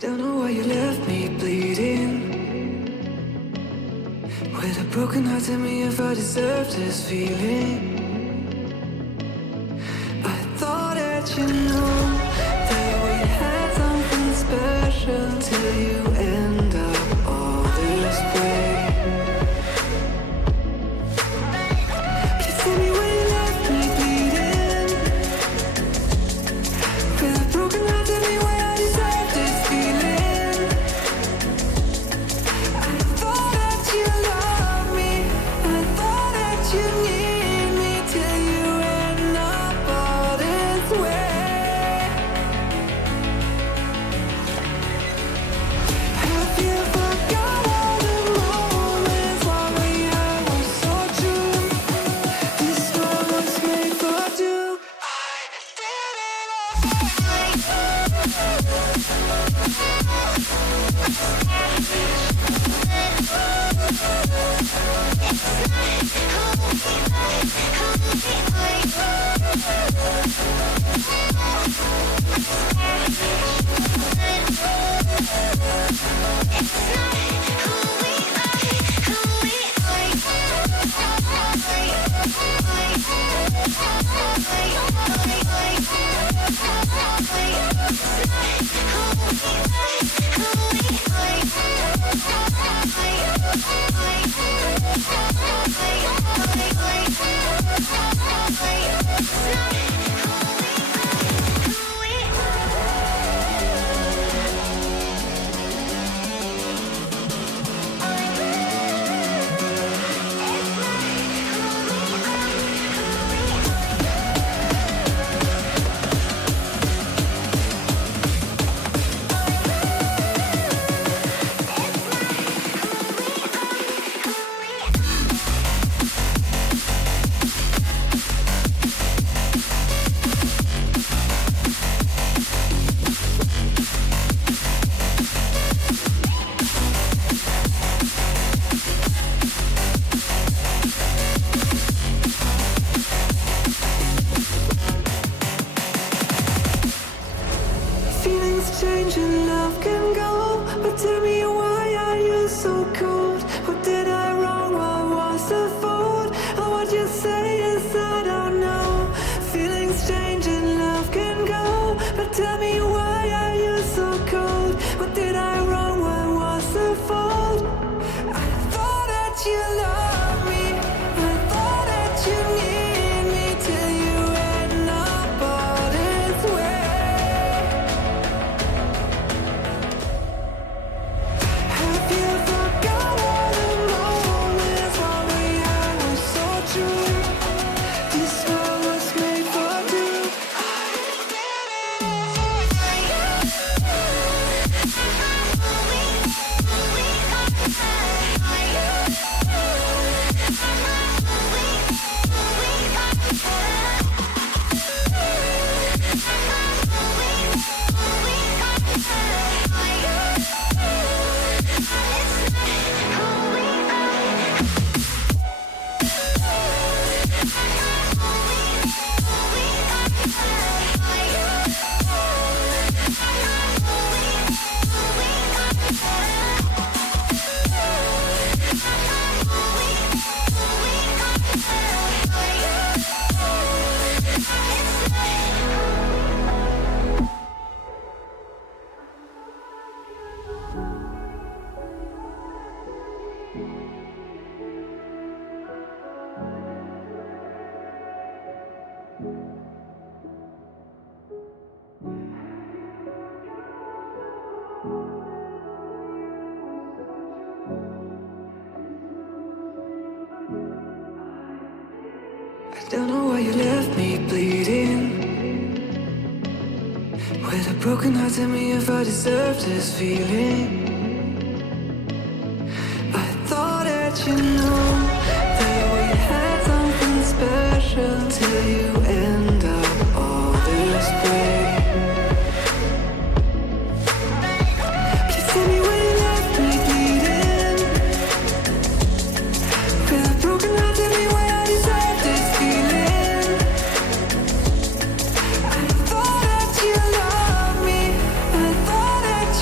Don't know why you left me bleeding. With a broken heart, tell me if I deserve this feeling. I thought that you knew that we had something special till you end up all this way. Please tell me why you left me bleeding. With a broken heart, tell me why I deserve this feeling. I thought that you loved me, I thought that you need me till you end up all this way. Have you forgot all the moments while we had was so true? This world was made for two. I did it Feelings change and love can go, but tell me why are you so cold? What did I wrong? What was the fault? Or what you say is I don't know. Feelings change and love can go, but tell me why are you so cold? What did I wrong? What was the fault? I thought that you loved me, I thought that you need me till you end up all this way. Have you forgot all the moments while we had was so true? This world was made for two. I don't know why you left me bleeding. With a broken heart, tell me if I deserve this feeling. I thought that you knew that we had something special till you end up all this way. Please tell me why you left me bleeding. With a broken heart, tell me why I deserve this feeling. I thought that you loved me, I thought that